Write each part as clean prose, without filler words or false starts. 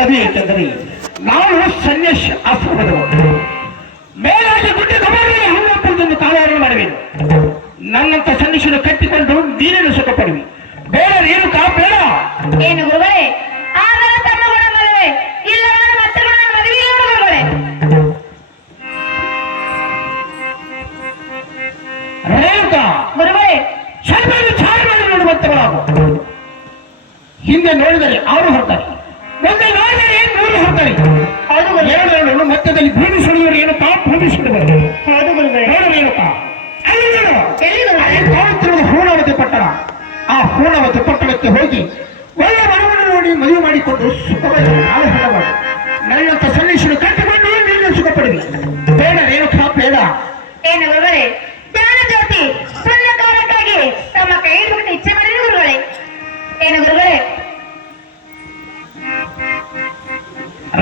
ಅದು ಏಕೆಂದರೆ ನಾವು ಸನ್ಯಾಸ ಆಶ್ರಮದವರು ಮೇಲಾಗಿ ಗುಡ್ಡ ಗಮನದಲ್ಲಿ ಹಣ್ಣಪ್ಪಂದು ಕಾಲಹರಣ ಮಾಡಬೇಕು. ನನ್ನಂತ ಸನ್ಯಾಸನ್ನು ಕಟ್ಟಿಕೊಂಡು ನೀನೇನು ಸುಖ ಪಡುವಿ. ಬೇಡ ರೇಣುಕಾ ಬೇಡ. ಏನು ಗುರುಗಳೇ? ಆದರೆ ತಮ್ಮ ಗುಣ ಮದುವೆ ಇಲ್ಲ ಮತ್ತೆ ಮದುವೆ ಇಲ್ಲ ಗುರುಗಳೇ. ರೇಣುಕಾ ಗುರುಗಳೇ ಸ್ವಲ್ಪ ವಿಚಾರ ಮಾಡಿ ನೋಡುವಂತವರಾಗು. ಹಿಂದೆ ನೋಡಿದರೆ 6 ಹೊರತಾರೆ, ಮುಂದೆ ನೋಡಿದರೆ 3 ಹೊರತಾರೆ. ಎರಡು ಮಧ್ಯದಲ್ಲಿ ಭೂಮಿ ಸುಳಿಯುವರು ಏನಪ್ಪಾ? ಭೂಮಿ ಸುಳಿಯುವರು. ನೋಡು ರೇಣುಕಾ, ಅಲ್ಲಿ ನೋಡು, ಕಾಣುತ್ತಿರುವುದು ಹೂಣಾವತಿ ಪಟ್ಟಣ. ಆ ಹೂಣಾವತಿ ಪಟ್ಟಣಕ್ಕೆ ಹೋಗಿ ಒಳ್ಳೆ ಮರವನ್ನು ನೋಡಿ ಮದುವೆ ಮಾಡಿಕೊಂಡು ಸುಖವಾಗಿ ಕಾಲ ಹೇಳಬಾರದು. ನನ್ನಂತ ಸನ್ನಿಶನ್ನು ಕಟ್ಟಿಕೊಂಡು ನೀನು ಸುಖ ಪಡೆದಿ. ಬೇಡ ರೇಣುಕಾ ಬೇಡ. ಏನು ಗುರುಗಳೇ? ಜ್ಞಾನ ಜ್ಯೋತಿ ಪುಣ್ಯ ಕಾಲಕ್ಕಾಗಿ ತಮ್ಮ ಕೈ ಬಿಟ್ಟು ಇಚ್ಛೆ ಮಾಡಿದ ಗುರುಗಳೇ. ಏನು ಗುರುಗಳೇ?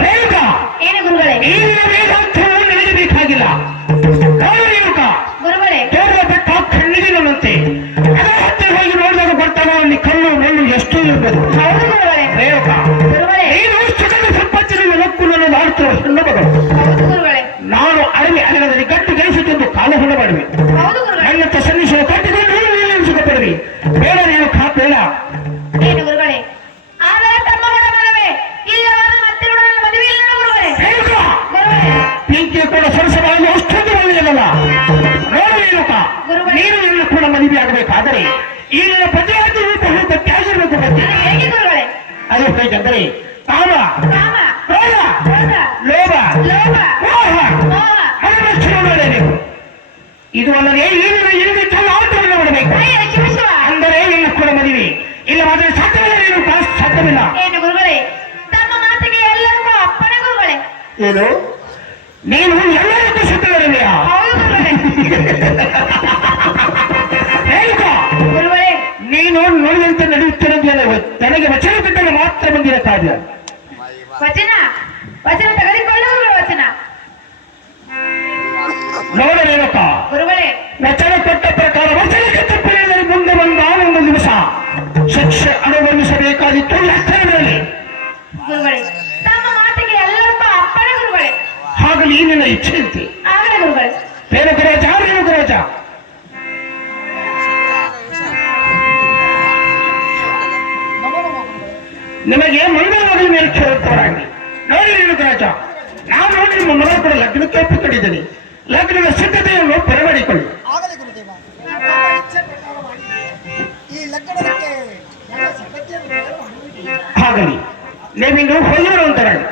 ರೇಣುಕಾ ಏನು ಗುರುಗಳೇ? ಈಗ ವೇದಾಂತವು ನನಗೆ ಬೇಕಾಗಿಲ್ಲ. ರೇಣುಕಾ ಗುರುಗಳೇ ತೋರುವ ಬೆಟ್ಟ ಕಣ್ಣಿಗೆ ನನ್ನಂತೆ. ಅದರ ಹತ್ತಿರ ಹೋಗಿ ನೋಡಿದಾಗ ಬರ್ತಾಗ ಅಲ್ಲಿ ಕಲ್ಲು ಮಣ್ಣು ಎಷ್ಟು ಇರಬೇಕು. ಹೌದು ಗುರುಗಳೇ. ರೇಣುಕಾ ಗುರುಗಳೇ ನೀನು ಸುಖದ ಸಂಪತ್ತಿನ ಲಕ್ಕು ನನ್ನ ಮಾಡುತ್ತಿರುವ ಹೆಣ್ಣು ಮಗಳು. ಹೌದು ಗುರುಗಳೇ. ನಾನು ಅಡವಿ ಅಡಗದಲ್ಲಿ ಗಟ್ಟು ಗಳಿಸಿಕೊಂಡು ಕಾಲ ಹೊರ ಮಾಡುವೆ. ಹೌದು ಗುರುಗಳೇ. ನನ್ನಂತ ಸನ್ನಿಶನ್ನು ಕಟ್ಟಿಕೊಂಡು ನೀನು ಸುಖ ಪಡುವಿ. ಬೇಡ ರೇಣುಕಾ ಬೇಡ. ಏನು ಗುರುಗಳೇ? ಆದರೆ ತಮ್ಮ ಗುಣ ಮದುವೆ ಇಲ್ಲವಾದ ಮತ್ತೆ ಮದುವೆ ಇಲ್ಲ ಗುರುಗಳೇ. ರೇಣುಕಾ ಗುರುಗಳೇ ಬೆಂಕಿ ಕೂಡ ಸರಸವಾಗಿ ಅಷ್ಟೊಂದು ಒಳ್ಳೆಯದಲ್ಲ. ನೋಡು ರೇಣುಕಾ, ನೀನು ನನ್ನ ಕೂಡ ಮದುವೆ ಆಗಬೇಕಾದರೆ ಈ ನನ್ನ ಪ್ರತಿಯಾಗಿ ರೂಪ ಗಟ್ಟಿಯಾಗಿರ್ಬೇಕು. ಗಟ್ಟಿ ಹೇಗೆ ಗುರುಗಳೇ? ಅದು ಹೇಗೆಂದರೆ ಕಾಮ, ಕಾಮ, ಕ್ರೋಧ, ಕ್ರೋಧ, ಲೋಭ, ಲೋಭ, ಮೋಹ, ಮೋಹ, ಹಣವಷ್ಟು ಮಾಡಬೇಕು. ಇದು ಅಲ್ಲದೆ ಈಗಿನ ಇಲ್ಲಿ ತನ್ನ ಆಟವನ್ನು ಮಾಡಬೇಕು. ಶಿವ ಶಿವ. ಅಂದರೆ ನಿನ್ನ ಕೂಡ ಮದುವೆ ಇಲ್ಲವಾದರೆ ಸಾಧ್ಯವಿಲ್ಲ. ನೀನು ಸಾಧ್ಯವಿಲ್ಲ. ಏನು ಗುರುಗಳೇ? ತಮ್ಮ ಮಾತಿಗೆ ಎಲ್ಲರಿಗೂ ಅಪ್ಪಣೆ ಗುರುಗಳೇ. ಏನು ನೀನು ಎಲ್ಲರಿಗೂ ಸಿದ್ಧವಿರಲಿಯಾ? ಹೌದು ಗುರುಗಳೇ. ರೇಣುಕಾ ಗುರುಗಳೇ ನೀನು ನೋಡಿದಂತೆ ನಡೆಯುತ್ತಿರುವುದಿಲ್ಲ. ನನಗೆ ವಚನ ಬಿಟ್ಟರೆ ಮಾತ್ರ ಬಂದಿರ ಕಾರ್ಯ. ವಚನ ವಚನ ತೆಗೆದುಕೊಳ್ಳುವ ವಚನ. ನೋಡ ರೇಣುಕಾ, ಗುರುಗಳೇ ವಚನ ಕೊಟ್ಟ ಪ್ರಕಾರ ವಚನಕ್ಕೆ ತಪ್ಪಿಲ್ಲದೆ ಮುಂದೆ ಒಂದು ದಿವಸ ಶಿಕ್ಷೆ ಅನುಭವಿಸಬೇಕಾದಿತ್ತು ಲಕ್ಷಣಗಳಲ್ಲಿ. ಗುರುಗಳೇ ತಮ್ಮ ಮಾತಿಗೆ ಎಲ್ಲರಿಗೂ ಅಪ್ಪಣೆ ಗುರುಗಳೇ. ಹಾಗಲಿ ನಿನ್ನ ಇಚ್ಛೆಯಂತೆ. ಆಗಲೇ ಗುರುಗಳೇ. ರೇಣುಕರಾಜ ರೇಣುಕರಾಜ ನಿಮಗೆ ಮಂಗಳವಾರದ ಮೇಲೆ ಕೇಳುತ್ತವರಾಗಿ ನೋಡಿ ರೇಣುಕರಾಜ, ನಾನು ನೋಡಿ ನಿಮ್ಮ ಮಗಳ ಕೂಡ ಲಗ್ನಕ್ಕೆ ಒಪ್ಪಿಕೊಂಡಿದ್ದೇನೆ. ಲಗ್ನದ ಸಿದ್ಧತೆಯನ್ನು ಬರಮಾಡಿಕೊಳ್ಳಿ. ಆಗಲಿ ಗುರುದೇವ, ನಮ್ಮ ಇಚ್ಛೆ ಪ್ರಕಾರ ಮಾಡಿ ಈ ಲಗ್ನಕ್ಕೆ ಆಗಲಿ. ನೀವಿನ್ನು ಹೊಯ್ಯುವಂತರಾಗಿ